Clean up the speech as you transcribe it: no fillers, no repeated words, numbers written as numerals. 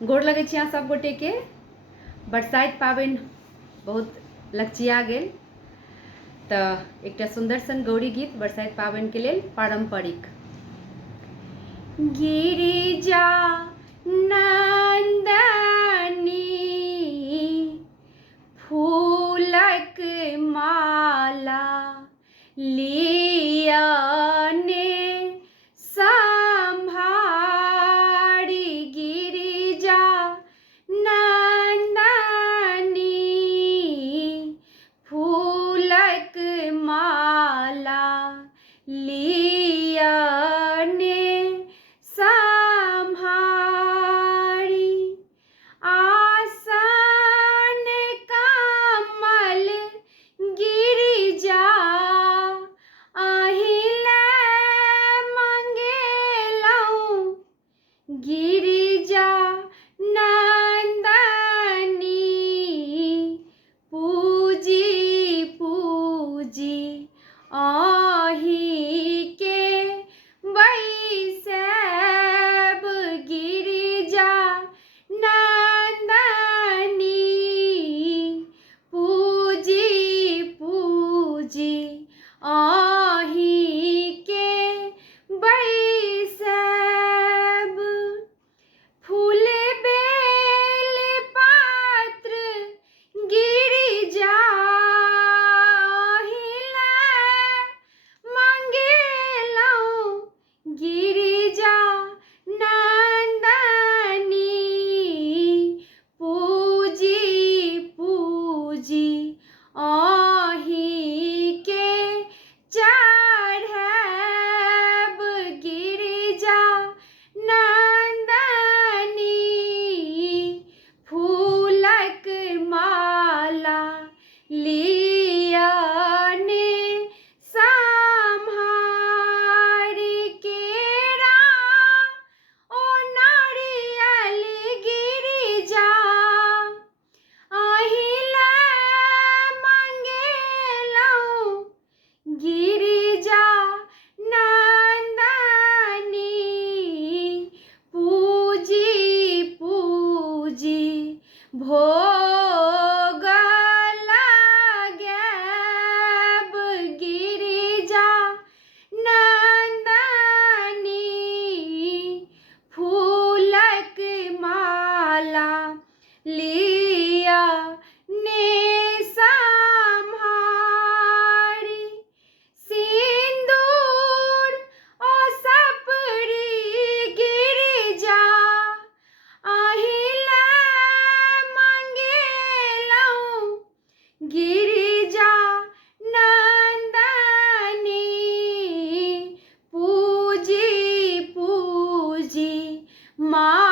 गोर लगै छी अहाँ सब गोटे के। बरसाइत पाबनि बहुत लचिया गेल तऽ एकटा सुंदर सन गौरी गीत बरसाइत पाबनि के लेल पारंपरिक। गिरिजा नंदनी फूलक माला लियाने संभारी, गिरिजा नंदनी फूलक माला लियाने संभारी। आसन कमल गिरिजा अहिले मंगेलहुँ, गिरिजा नंदनी पूजी पूजी आही के बैसब, गिरिजा नंदनी पूजी पूजी आही के बैसब। फूल बेल पात्र गिरिजा अहिले मंगेलहुँ, गिरिजा नंदनी पूजी पूजी आही के चढ़ब, गिरिजा नंदनी फूलक माला लियाने संभारी। केरा ओ नारियल गिरिजा अहिले मंगेलहुँ, गिरिजा नंदनी पूजी पूजी भोग लगाएब, गिरिजा नंदनी फूलक माला लियाने संभारी। सिंदूर ओ सपरी गिरिजा अहिले मंगेलहुँ, गिरिजा नंदनी पूजी पूजी माँ